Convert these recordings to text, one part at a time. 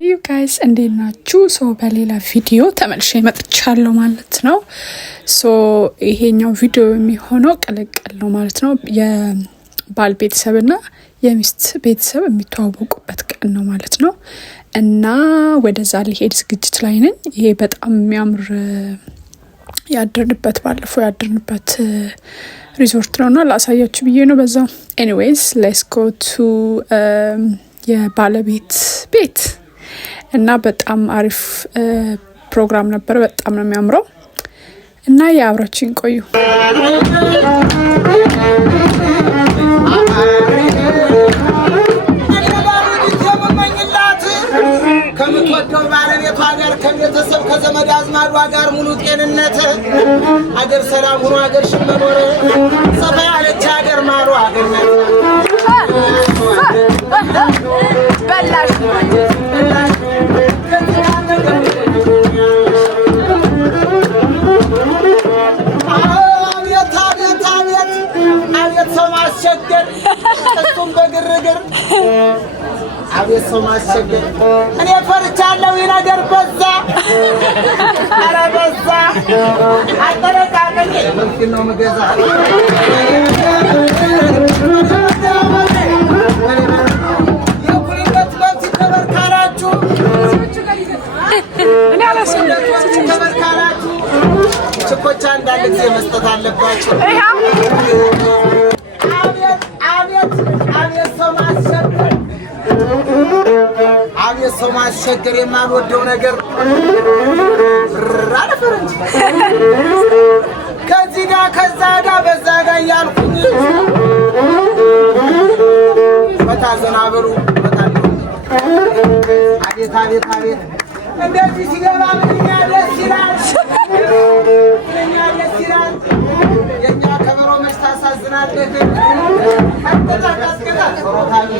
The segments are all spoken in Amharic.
You guys እንዴት ናችሁ? ሶ በሌላ ቪዲዮ ተመልሼ መጥቻለሁ ማለት ነው። ሶ ይሄኛው ቪዲዮ የሚሆነው ቀለቀል ነው ማለት ነው። የባል ቤተሰብና የሚስት ቤተሰብ የሚተዋወቁበት ቀን ነው ማለት ነው። እና ወደዛ ሊሄድ ዝግጅት ላይ ነኝ። ይሄ በጣም የሚያምር ያደርንበት ባለፈው ያደርንበት ሪዞርት ነውና ላሳያችሁ ብዬ ነው በዛው። ኤኒዌይስ ሌትስ ጎ ቱ የባለቤት ቤት እና በጣም አሪፍ ፕሮግራም ነበር። በጣም ነው የሚያምረው እና ያብራችን ቆዩ። ከምትወደው ባለቤቷ ጋር ከቤተሰብ ከዘመድ አዝማዷ ጋር ሙሉ ጤንነት አገር ሰላም ሆኖ አገር ሽመኖር ሰፋ ያለች አገር ማሩ አገር ነው በላሽ ሰው ማስቸገር እሱም በግርግር አቤት ሰው ማስቸገር እኔ ፈርቻለሁ። ይህ ነገር በዛ ኧረ በዛ አጠረቃቀኝ ምንድን ነው ምገዛ የኩሪበት መብት ተበርካላችሁ ተበርካላችሁ ችኮቻ እንዳለ ጊዜ መስጠት አለባቸው። አቤት ሰው ማስቸገር የማልወደው ነገር አለፈረንጅ ከዚህ ጋር ከዛ ጋር በዛ ጋር እያልኩኝ በታዘናበሩ በጣም አቤት አቤት አቤት እንደዚህ ሲገባ ምንኛ ደስ ይላል፣ ምንኛ ደስ ይላል። የእኛ ከበሮ መች ታሳዝናለህ። አጠቃቀስቀጣ ሮታሚ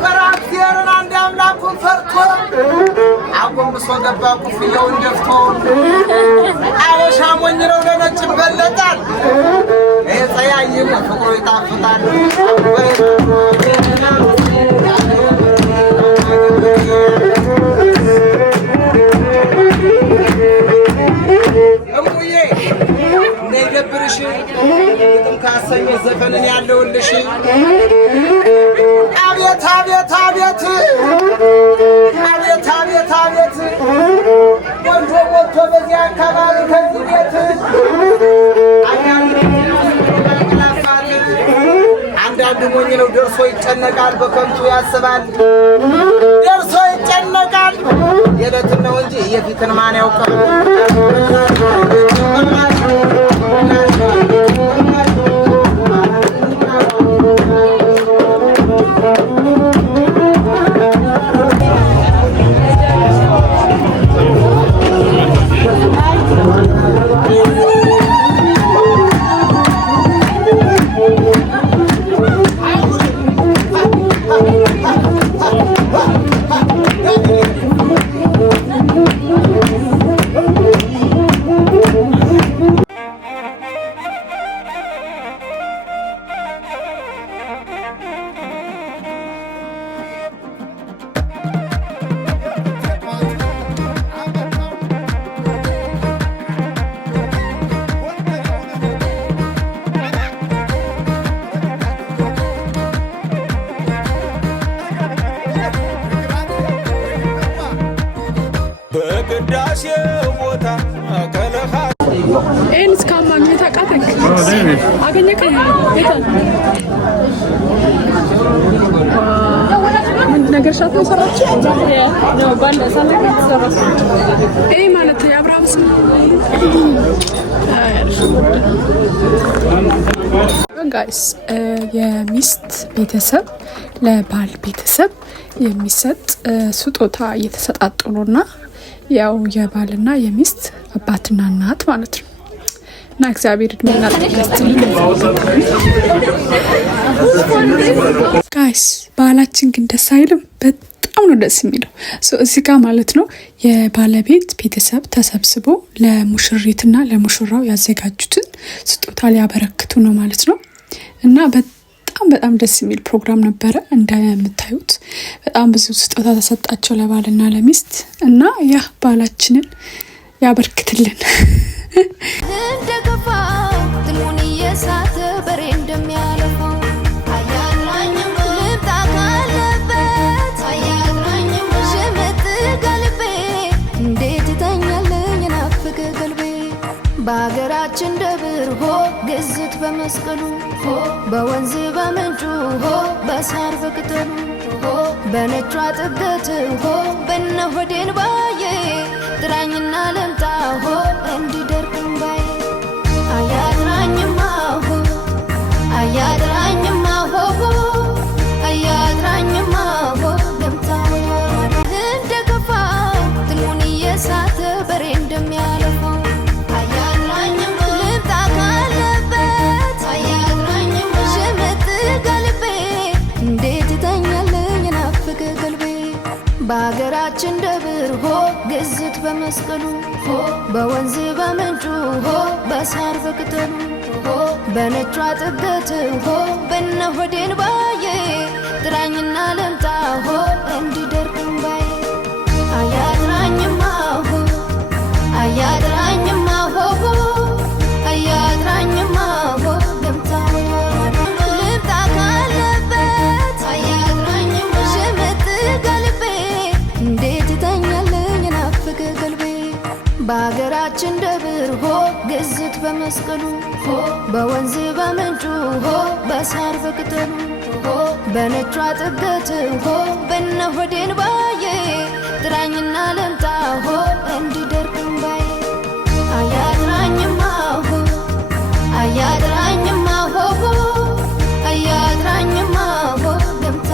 ፈራክሲየርን አንድ አምላኩን ፈርቶ አጎንብሶ ገባ ኩፍያውን ደፍቶ። አበሻ ሞኝ ነው ለነጭ ይበለጣል። ይሄ ፀያይም ፍቅሩ ይጣፍጣል። እሙዬ እንዳይደብርሽ ግጥም ካሰኘ ዘፈንን ያለውልሽ። አቤት አቤት አቤት አቤት አቤት አቤት ወንዶ ሞቶ በዚህ አካባቢ ከዚህ ቤት አንዳንድ ሞኝ ነው ደርሶ ይጨነቃል፣ በከንቱ ያስባል። ደርሶ ይጨነቃል የዕለትን ነው እንጂ የፊትን ማን ያውቃል? ኤንስ ካማግኘት አቃተክ አገኘከ ቤታ ምን ነገር ሻት ሰራች ነው ባለ ሳላቀት ሰራች። ኤ ማለት የአብርሃም ስም ጋይስ የሚስት ቤተሰብ ለባል ቤተሰብ የሚሰጥ ስጦታ እየተሰጣጡ ነውና ያው የባልና የሚስት አባትና እናት ማለት ነው። እና እግዚአብሔር እድሜና ጤና ጋይስ ባላችን ግን ደስ አይልም። በጣም ነው ደስ የሚለው። እዚህ ጋር ማለት ነው የባለቤት ቤተሰብ ተሰብስቦ ለሙሽሪትና ለሙሽራው ያዘጋጁትን ስጦታ ሊያበረክቱ ነው ማለት ነው። እና በጣም ደስ የሚል ፕሮግራም ነበረ። እንደምታዩት በጣም ብዙ ስጦታ ተሰጣቸው ለባልና ለሚስት እና ያ ባላችንን ያበርክትልን። በሀገራችን ደብር ሆ ግዝት በመስቀሉ ሆ በወንዝ በምንጩ ሆ በሳር በቅጠሉ ሆ በነጯ ጥገት ሆ በነሆዴን ባዬ ጥራኝና ለምጣ ሆ እንዲደርቅም ባዬ አያጥራኝማ ሆ አያጥራኝማ ሆ አያጥራኝማ ሆ ገምታ እንደገፋ ትልሙን እየሳተ በሬ እንደሚያለፋው በሀገራችን ደብር ሆ ግዝት በመስቀሉ ሆ በወንዝ በምንጩ ሆ በሳር በቅጠሉ ሆ በነጯ ጥገት ሆ በነሆዴን ባዬ ጥራኝና ለምጣ ሆ እንዲደርቅም ባዬ አያጥራኝማ ሆ አያጥራኝማ ሆ አያጥራኝማ ሆ ገምታ ልምጣ ካለበት አያጥራኝማ ሽምጥ ገልቤ እንዴት ተኛለኝ ናፍቅ ቀልቤ በሀገራችን ደብር ሆ ግዝት በመስቀሉ ሆ በወንዝ በምንጩ ሆ በሳር በቅጠሉ ሆ በነጯ ጥገት ሆ በነሆዴን ባዬ ጥራኝና ለምጣ ሆ እንዲደርቅም ባዬ አያጥራኝማ ሆ አያጥራኝማ ሆ አያጥራኝማ ሆ ገምታ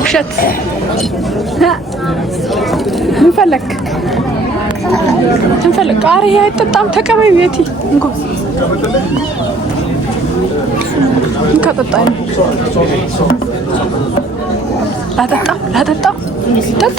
ውሸት እንፈልግ ቃሪ አይጠጣም ተቀበይ ቤቲ እንጎ እንከጠጣኝ ላጠጣ ጠጣ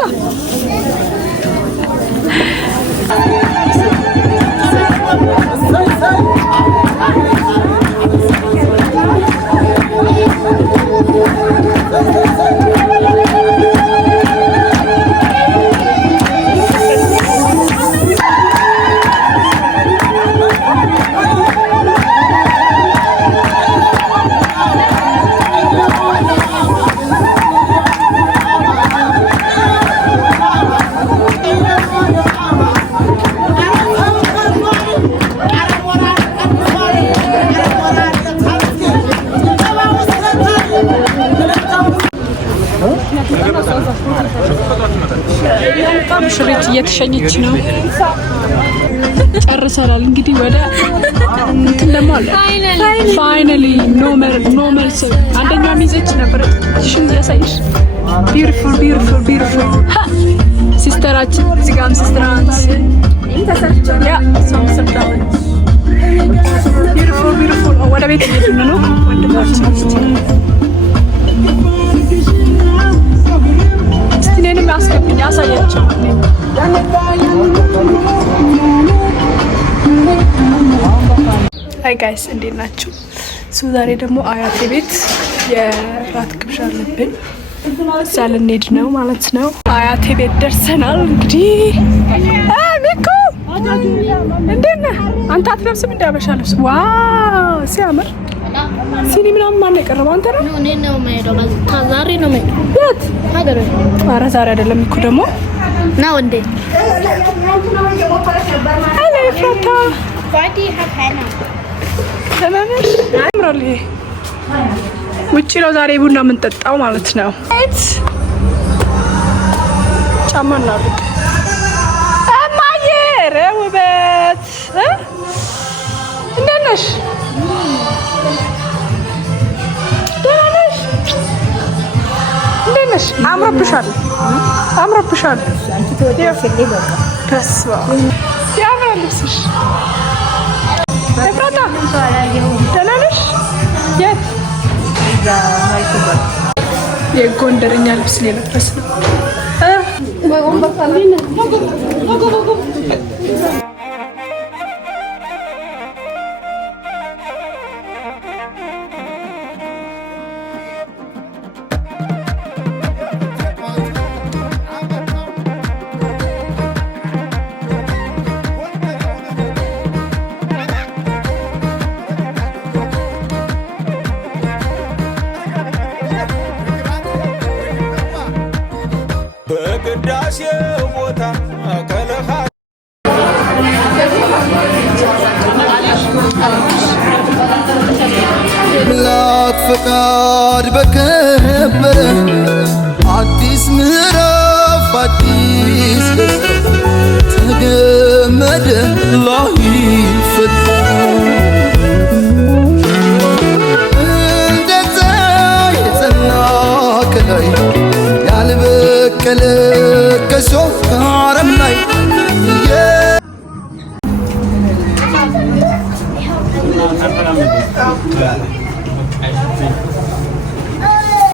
ሙሽሪት እየተሸኘች ነው። ጨርሰናል። እንግዲህ ወደ እንትን ደግሞ አለ ፋይናሊ ኖርማል ሰው አንደኛው ሚዜች ነበር። ሽን ያሳይሽ ቢዩቲፉል ሲስተራችን እዚህ ጋርም ሲስተራንስ ያ ሰው ሰብታለች። ቢዩቲፉል ወደ ቤት እየሄድን ነው ወንድማችን እኔንም ያስገብኝ ያሳያቸው። ሃይ ጋይስ እንዴት ናችሁ? ዛሬ ደግሞ አያቴ ቤት የራት ግብዣ አለብን። እዛ ልንሄድ ነው ማለት ነው። አያቴ ቤት ደርሰናል። እንግዲህ ሚኮ እንዴት ነህ? አንተ አትለብስም እንደ አበሻ ልብስ? ዋው ሲያምር። ሲኒ ምናምን ማን የቀረበው? አንተ ነው? እኔ ነው የምሄደው። ዛሬ ነው የምሄደው። የት ሀገር? ኧረ ዛሬ አይደለም እኮ ደግሞ ነው እንዴ? አለ ፍራታ ያምራል። ይሄ ውጪ ነው ዛሬ ቡና የምንጠጣው ማለት ነው። ጫማ እናድርግ። እማዬ ኧረ ውበት እንዴት ነሽ? አምሮብሻል። ተስፋ ያምራል ልብስሽ። ኤፍራታ ደህና ነሽ? የት የጎንደረኛ ልብስ ነው የለበስነው። ምላክ ፈቃድ በከበረ አዲስ ምዕራፍ አዲስ ተገመደ ላይ ፈታ እንደዛ የጸና ከላይ ያልበቀለ ከሶፍ ካረም ላይ